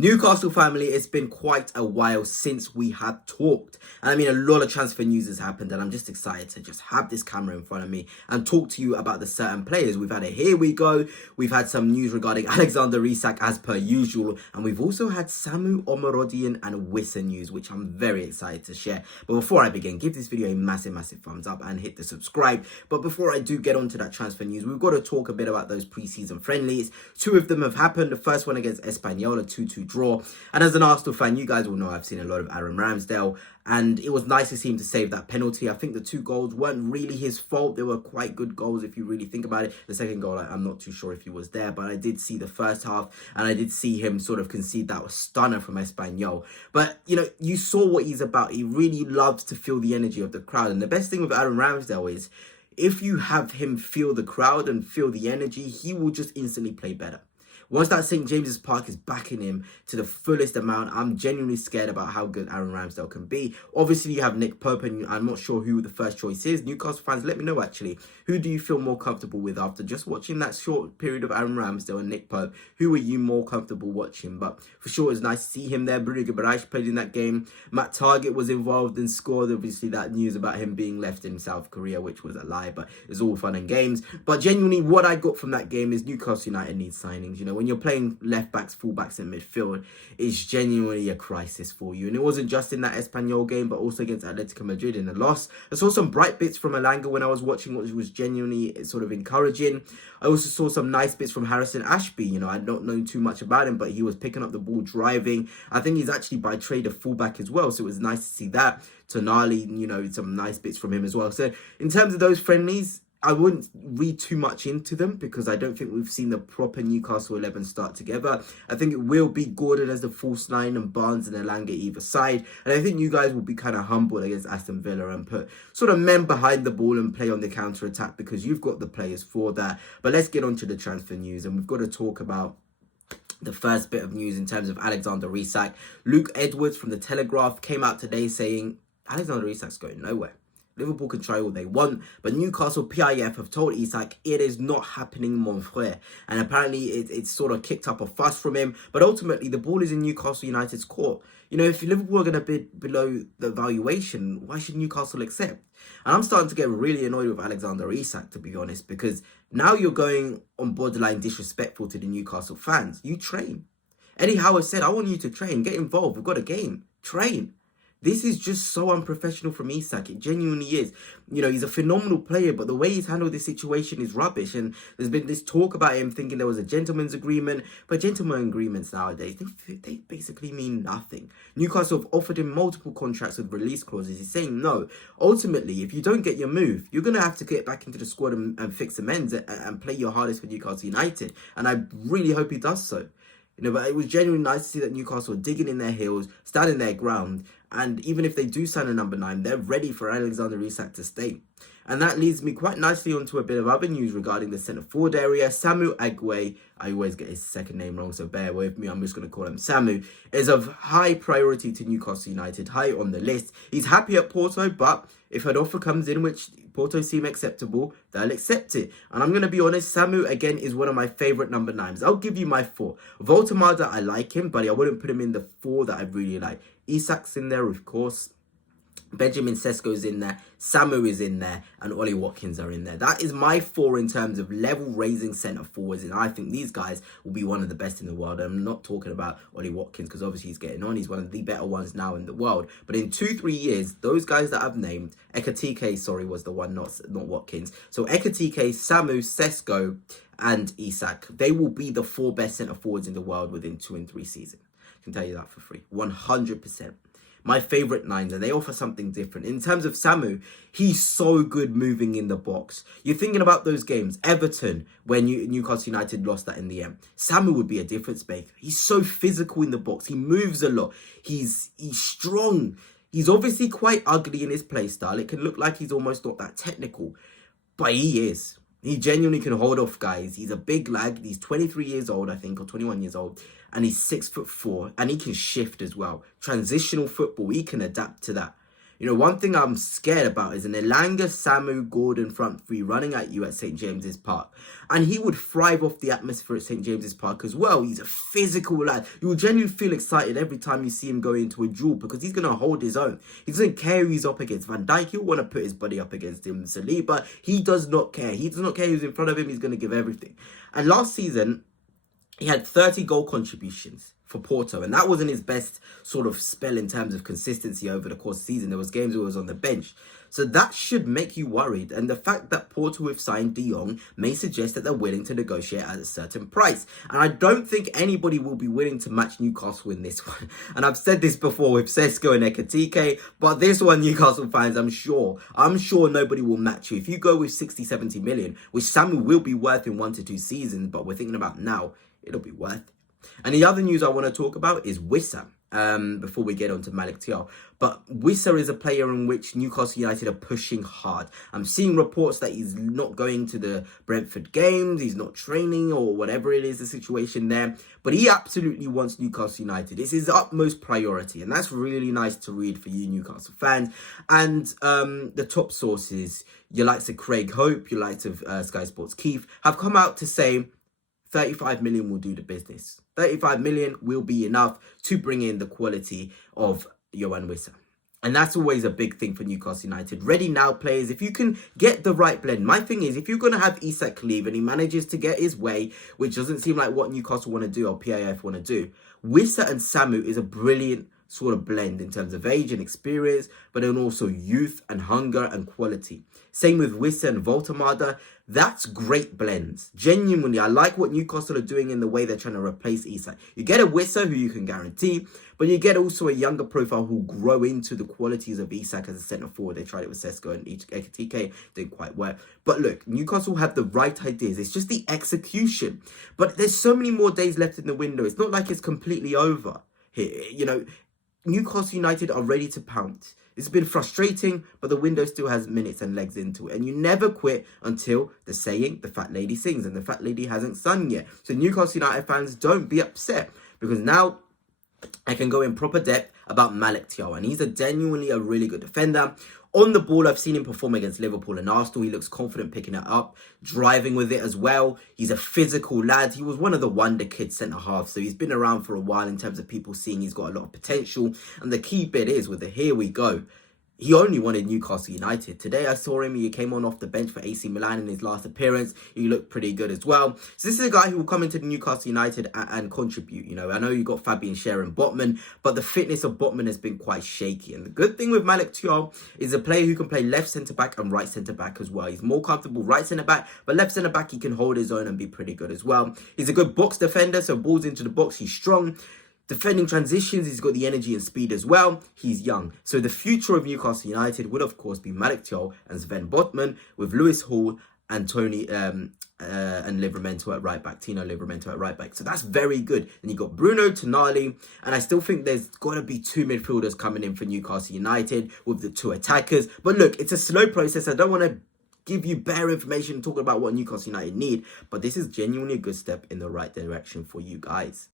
Newcastle family, it's been quite a while since we had talked. And I mean, a lot of transfer news has happened, and I'm just excited to just have this camera in front of me and talk to you about the certain players. We've had a here we go. We've had some news regarding Alexander Isak as per usual. And we've also had Samu Omarodian and Wissa news, which I'm very excited to share. But before I begin, give this video a massive thumbs up and hit the subscribe. But before I do get on to that transfer news, we've got to talk a bit about those preseason friendlies. Two of them have happened. The first one against Espanyol, a 2-2 draw. And as an Arsenal fan, you guys will know I've seen a lot of Aaron Ramsdale, and it was nice to see him to save that penalty. I think the two goals weren't really his fault. They were quite good goals if you really think about it. The second goal, I'm not too sure if he was there, but I did see the first half, and I did see him sort of concede that stunner from Espanyol. But, you know, you saw what he's about. He really loves to feel the energy of the crowd. And the best thing with Aaron Ramsdale is, if you have him feel the crowd and feel the energy, he will just instantly play better. Once that St. James's Park is backing him to the fullest amount, I'm genuinely scared about how good Aaron Ramsdale can be. Obviously, you have Nick Pope, and I'm not sure who the first choice is. Newcastle fans, let me know, actually. Who do you feel more comfortable with after just watching that short period of Aaron Ramsdale and Nick Pope? Who are you more comfortable watching? But for sure, it's nice to see him there. Bruno Guimaraes played in that game. Matt Targett was involved and scored. Obviously, that news about him being left in South Korea, which was a lie, but it's all fun and games. But genuinely, what I got from that game is Newcastle United needs signings. You know, when you're playing left backs, full backs in midfield, it's genuinely a crisis for you. And it wasn't just in that Espanyol game, but also against Atletico Madrid in the loss. I saw some bright bits from Elanga when I was watching, which was genuinely sort of encouraging. I also saw some nice bits from Harrison Ashby. You know, I don't know too much about him, but he was picking up the ball, driving. I think he's actually by trade a fullback as well, so it was nice to see that. Tonali, you know, some nice bits from him as well. So in terms of those friendlies, I wouldn't read too much into them because I don't think we've seen the proper Newcastle 11 start together. I think it will be Gordon as the false nine and Barnes and Elanga either side. And I think you guys will be kind of humble against Aston Villa and put sort of men behind the ball and play on the counter-attack because you've got the players for that. But let's get on to the transfer news, and we've got to talk about the first bit of news in terms of Alexander Isak. Luke Edwards from The Telegraph came out today saying Alexander Isak's going nowhere. Liverpool can try all they want, but Newcastle PIF have told Isak it is not happening, mon frère. And apparently it's sort of kicked up a fuss from him, but ultimately the ball is in Newcastle United's court. You know, if Liverpool are going to bid below the valuation, why should Newcastle accept? And I'm starting to get really annoyed with Alexander Isak, to be honest, because now you're going on borderline disrespectful to the Newcastle fans. You train. Eddie Howe has said, I want you to train, get involved, we've got a game, train. This is just so unprofessional from Isak. It genuinely is. You know, he's a phenomenal player, but the way he's handled this situation is rubbish. And there's been this talk about him thinking there was a gentleman's agreement. But gentleman's agreements nowadays, they basically mean nothing. Newcastle have offered him multiple contracts with release clauses. He's saying no. Ultimately, if you don't get your move, you're going to have to get back into the squad and fix amends and play your hardest for Newcastle United. And I really hope he does so. You know, but it was genuinely nice to see that Newcastle are digging in their heels, standing their ground. And even if they do sign a number 9, they're ready for Alexander Isak to stay. And that leads me quite nicely onto a bit of other news regarding the centre-forward area. Samu Agüey, I always get his second name wrong, so bear with me. I'm just going to call him Samu, is of high priority to Newcastle United, high on the list. He's happy at Porto, but if an offer comes in which Porto seem acceptable, they'll accept it. And I'm going to be honest, Samu, again, is one of my favourite number 9s. I'll give you my 4. Voltemada, I like him, but I wouldn't put him in the 4 that I really like. Isak's in there, of course. Benjamin Sesko's in there, Samu is in there, and Ollie Watkins are in there. That is my 4 in terms of level-raising centre-forwards, and I think these guys will be one of the best in the world. I'm not talking about Ollie Watkins, because obviously he's getting on. He's one of the better ones now in the world. But in 2-3 years, those guys that I've named, Ekatike, sorry, was the one, not Watkins. So Ekatike, Samu, Sesko, and Isak, they will be the 4 best centre-forwards in the world within 2 and 3 seasons. I can tell you that for free, 100%. My favourite 9s, and they offer something different. In terms of Samu, he's so good moving in the box. You're thinking about those games, Everton, when Newcastle United lost that in the end. Samu would be a difference maker. He's so physical in the box. He moves a lot. He's strong. He's obviously quite ugly in his play style. It can look like he's almost not that technical, but he is. He genuinely can hold off guys. He's a big lad. He's 23 years old, I think, or 21 years old. And he's 6'4", and he can shift as well. Transitional football, he can adapt to that. You know, one thing I'm scared about is an Elanga, Samu, Gordon front three running at you at St. James's Park. And he would thrive off the atmosphere at St. James's Park as well. He's a physical lad. You will genuinely feel excited every time you see him go into a duel because he's going to hold his own. He doesn't care who he's up against. Van Dijk, he'll want to put his buddy up against him. Saliba, he does not care. He does not care who's in front of him. He's going to give everything. And last season, he had 30 goal contributions for Porto, and that wasn't his best sort of spell in terms of consistency over the course of the season. There was games where he was on the bench. So that should make you worried. And the fact that Porto have signed De Jong may suggest that they're willing to negotiate at a certain price. And I don't think anybody will be willing to match Newcastle in this one. And I've said this before with Sesko and Ekitike, but this one, Newcastle fans, I'm sure nobody will match you. If you go with 60, 70 million, which Samu will be worth in 1 to 2 seasons, but we're thinking about now, it'll be worth it. And the other news I want to talk about is Wissa, before we get on to Malick Thiaw. But Wissa is a player in which Newcastle United are pushing hard. I'm seeing reports that he's not going to the Brentford games, he's not training or whatever it is, the situation there. But he absolutely wants Newcastle United. It's his utmost priority. And that's really nice to read for you Newcastle fans. And the top sources, your likes of Craig Hope, your likes of Sky Sports Keith, have come out to say 35 million will do the business. 35 million will be enough to bring in the quality of Yoane Wissa. And that's always a big thing for Newcastle United. Ready now players, if you can get the right blend. My thing is, if you're going to have Isak leave and he manages to get his way, which doesn't seem like what Newcastle want to do or PAF want to do, Wissa and Samu is a brilliant sort of blend in terms of age and experience, but then also youth and hunger and quality. Same with Wissa and Voltemada. That's great blends. Genuinely, I like what Newcastle are doing in the way they're trying to replace Isak. You get a Wissa who you can guarantee, but you get also a younger profile who grow into the qualities of Isak as a centre forward. They tried it with Sesko and Ekitike, didn't quite work. But look, Newcastle have the right ideas. It's just the execution. But there's so many more days left in the window. It's not like it's completely over here. You know, Newcastle United are ready to pounce. It's been frustrating, but the window still has minutes and legs into it. And you never quit until the saying, the fat lady sings, and the fat lady hasn't sung yet. So Newcastle United fans, don't be upset, because now I can go in proper depth about Malick Thiaw, and he's genuinely a really good defender. On the ball, I've seen him perform against Liverpool and Arsenal. He looks confident picking it up, driving with it as well. He's a physical lad. He was one of the wonder kids centre-half, so he's been around for a while in terms of people seeing he's got a lot of potential. And the key bit is, with the here we go, he only wanted Newcastle United. Today I saw him, he came on off the bench for AC Milan in his last appearance. He looked pretty good as well. So this is a guy who will come into Newcastle United and contribute. You know, I know you got Fabian Schär and Botman, but the fitness of Botman has been quite shaky. And the good thing with Malick Thiaw is a player who can play left centre-back and right centre-back as well. He's more comfortable right centre-back, but left centre-back he can hold his own and be pretty good as well. He's a good box defender, so balls into the box, he's strong. Defending transitions, he's got the energy and speed as well. He's young. So the future of Newcastle United would, of course, be Malick Thiaw and Sven Botman, with Lewis Hall and Tony and Livramento at right back, Tino Livramento at right back. So that's very good. Then you got Bruno, Tonali, and I still think there's got to be 2 midfielders coming in for Newcastle United with the 2 attackers. But look, it's a slow process. I don't want to give you bare information talking about what Newcastle United need, but this is genuinely a good step in the right direction for you guys.